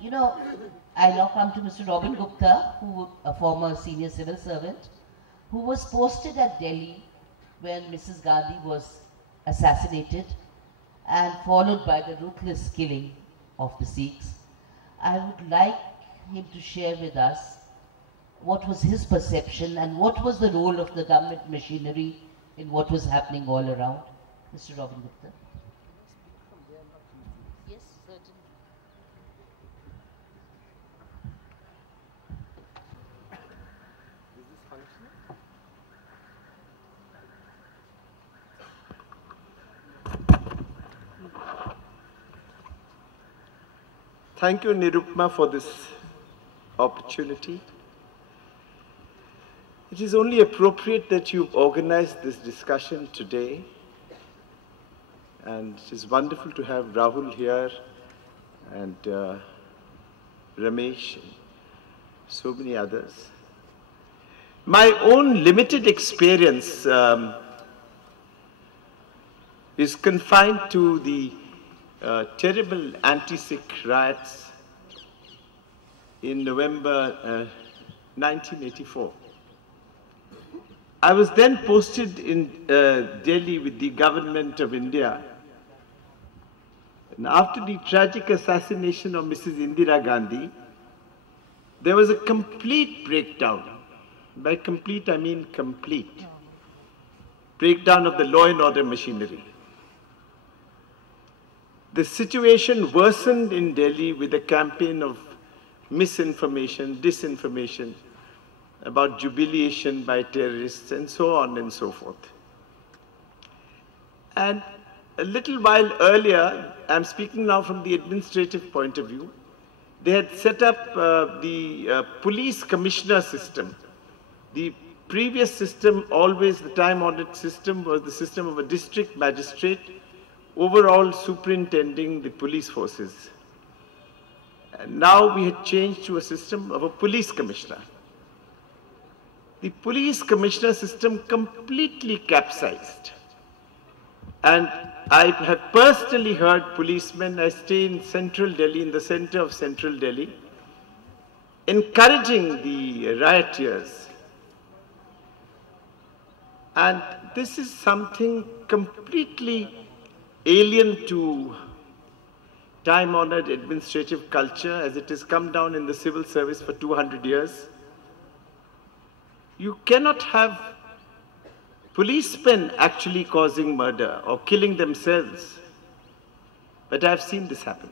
You know, I now come to Mr. Robin Gupta, a former senior civil servant, who was posted at Delhi when Mrs. Gandhi was assassinated and followed by the ruthless killing of the Sikhs. I would like him to share with us what was his perception and what was the role of the government machinery in what was happening all around. Mr. Robin Gupta. Yes, certainly. Is this functional? Thank you, Nirupma, for this opportunity. It is only appropriate that you've organized this discussion today. And it is wonderful to have Rahul here and Ramesh and so many others. My own limited experience is confined to the terrible anti-Sikh riots in November 1984. I was then posted in Delhi with the government of India. And after the tragic assassination of Mrs. Indira Gandhi, there was a complete breakdown. By complete, I mean complete. Breakdown of the law and order machinery. The situation worsened in Delhi with a campaign of misinformation, disinformation, about jubilation by terrorists and so on and so forth. And a little while earlier, I'm speaking now from the administrative point of view, they had set up the police commissioner system. The previous system, always the time-honored system, was the system of a district magistrate overall superintending the police forces. And now we had changed to a system of a police commissioner. The police commissioner system completely capsized. And I have personally heard policemen, I stay in central Delhi, in the center of central Delhi, encouraging the rioters. And this is something completely alien to time-honored administrative culture as it has come down in the civil service for 200 years. You cannot have policemen actually causing murder or killing themselves. But I've seen this happen.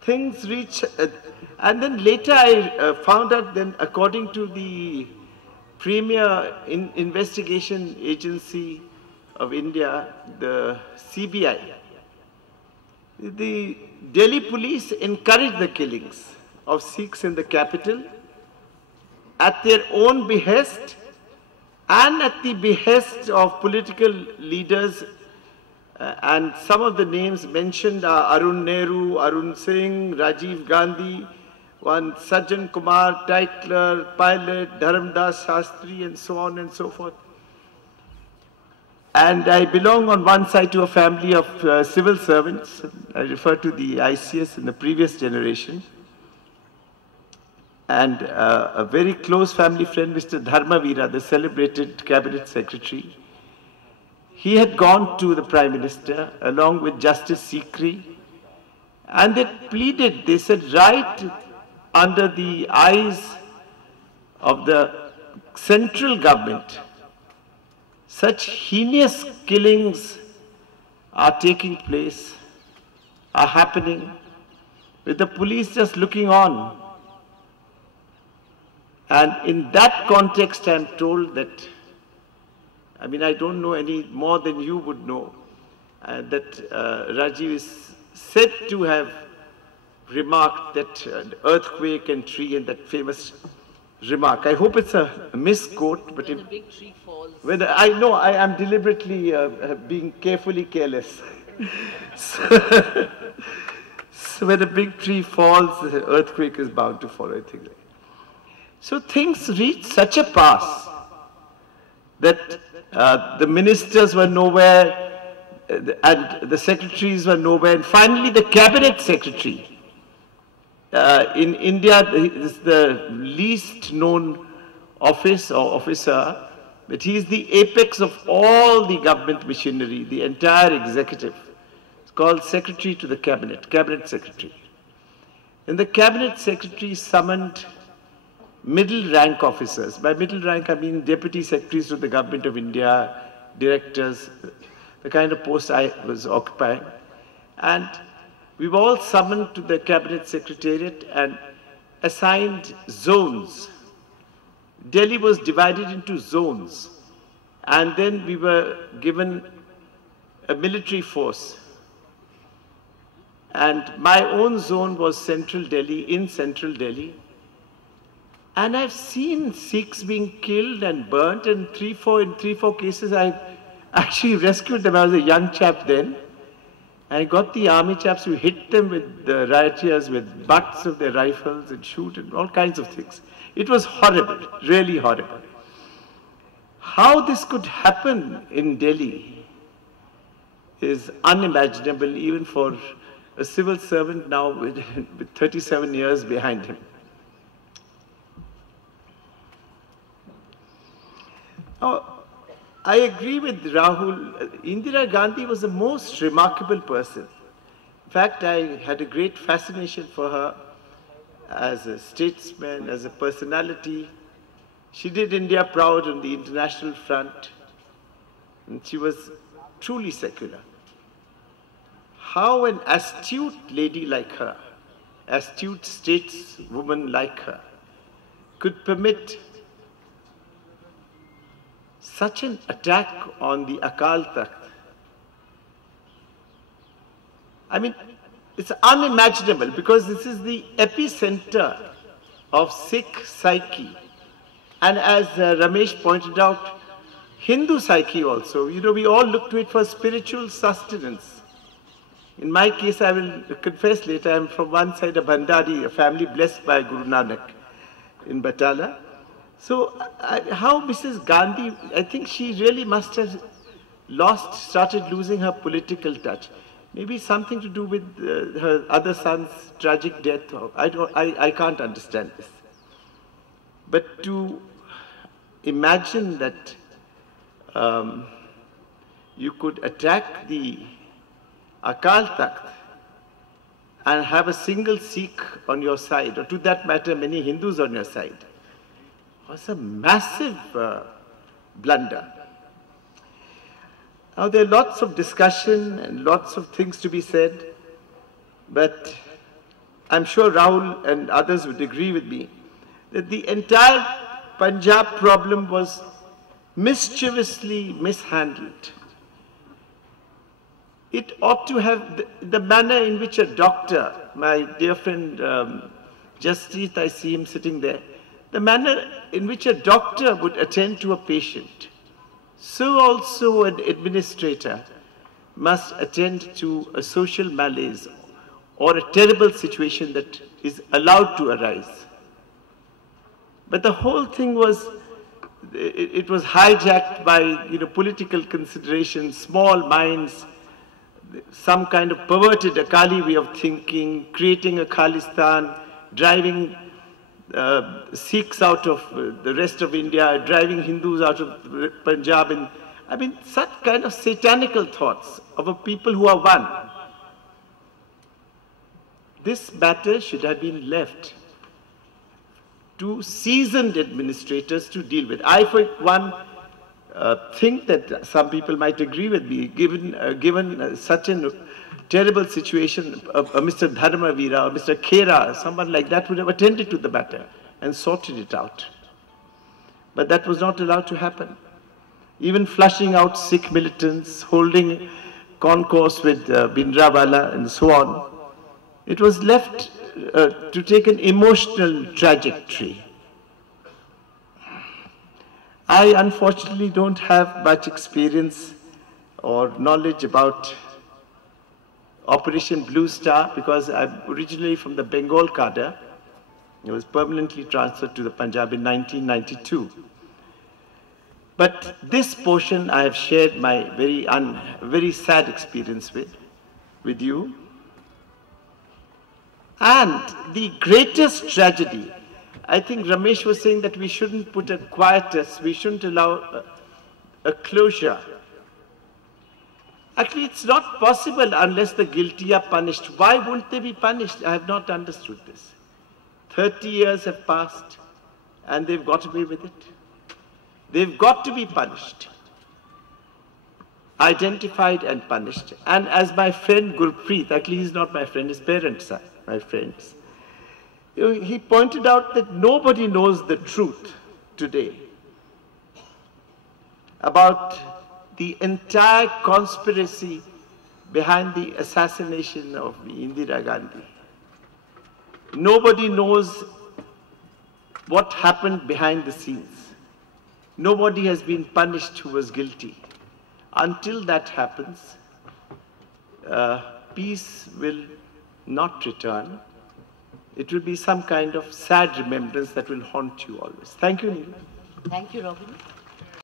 Things reach, and then later I found out then, according to the premier investigation agency of India, the CBI, the Delhi police encouraged the killings of Sikhs in the capital at their own behest and at the behest of political leaders. And some of the names mentioned are Arun Nehru, Arun Singh, Rajiv Gandhi, one Sajjan Kumar, Titler, Pilot, Dharamdas Shastri, and so on and so forth. And I belong on one side to a family of civil servants. I refer to the ICS in the previous generation. And a very close family friend, Mr. Dharmavira, the celebrated cabinet secretary, he had gone to the Prime Minister along with Justice Sikri, and they pleaded, they said, right under the eyes of the central government, such heinous killings are taking place, are happening, with the police just looking on. And in that context, I'm told that, I mean, I don't know any more than you would know, that Rajiv is said to have remarked that earthquake and tree, and that famous remark. I hope it's a misquote, but when a big tree falls. When I know I am deliberately being carefully careless. So when a big tree falls, the earthquake is bound to follow, I think. So things reached such a pass that the ministers were nowhere and the secretaries were nowhere. And finally the cabinet secretary In India, is the least known office or officer, but he is the apex of all the government machinery, the entire executive. It's called Secretary to the Cabinet, Cabinet Secretary. And the Cabinet Secretary summoned middle rank officers. By middle rank, I mean Deputy Secretaries to the Government of India, directors, the kind of post I was occupying. And we were all summoned to the Cabinet Secretariat and assigned zones. Delhi was divided into zones. And then we were given a military force. And my own zone was Central Delhi, in Central Delhi. And I've seen Sikhs being killed and burnt, and in three, four cases I actually rescued them. I was a young chap then. I got the army chaps who hit them with the rioteers with butts of their rifles and shoot and all kinds of things. It was horrible, really horrible. How this could happen in Delhi is unimaginable even for a civil servant now with 37 years behind him. Now, I agree with Rahul. Indira Gandhi was the most remarkable person. In fact, I had a great fascination for her as a statesman, as a personality. She did India proud on the international front, and she was truly secular. How an astute lady like her, astute stateswoman like her, could permit such an attack on the Akal Takht. I mean, it's unimaginable because this is the epicenter of Sikh psyche. And as Ramesh pointed out, Hindu psyche also. You know, we all look to it for spiritual sustenance. In my case, I will confess later, I'm from one side a Bhandari, a family blessed by Guru Nanak in Batala. So how Mrs. Gandhi, I think she really must have started losing her political touch. Maybe something to do with her other son's tragic death. I can't understand this. But to imagine that you could attack the Akal Takht and have a single Sikh on your side, or to that matter, many Hindus on your side, was a massive blunder. Now, there are lots of discussion and lots of things to be said, but I'm sure Rahul and others would agree with me that the entire Punjab problem was mischievously mishandled. It ought to have the manner in which a doctor, my dear friend Jasjeet, I see him sitting there, the manner in which a doctor would attend to a patient, so also an administrator must attend to a social malaise or a terrible situation that is allowed to arise. But the whole thing was, it was hijacked by political considerations, small minds, some kind of perverted Akali way of thinking, creating a Khalistan, driving Sikhs out of the rest of India, driving Hindus out of Punjab. And I mean, such kind of satanical thoughts of a people who are one. This matter should have been left to seasoned administrators to deal with. I, for one, think that some people might agree with me, given such a terrible situation, Mr. Dharmavira or Mr. Khera, someone like that would have attended to the matter and sorted it out. But that was not allowed to happen. Even flushing out Sikh militants, holding concourse with Bhindranwala and so on, it was left to take an emotional trajectory. I unfortunately don't have much experience or knowledge about Operation Blue Star because I'm originally from the Bengal cadre. It was permanently transferred to the Punjab in 1992. But this portion I have shared my very sad experience with you. And the greatest tragedy, I think Ramesh was saying that we shouldn't put a quietus, we shouldn't allow a closure. Actually, it's not possible unless the guilty are punished. Why won't they be punished? I have not understood this. 30 years have passed and they've got away with it. They've got to be punished, identified and punished. And as my friend Gurpreet, actually he's not my friend, his parents are my friends, he pointed out that nobody knows the truth today about the entire conspiracy behind the assassination of Indira Gandhi. Nobody knows what happened behind the scenes. Nobody has been punished who was guilty. Until that happens, peace will not return. It will be some kind of sad remembrance that will haunt you always. Thank you, Neil. Thank you, Robin.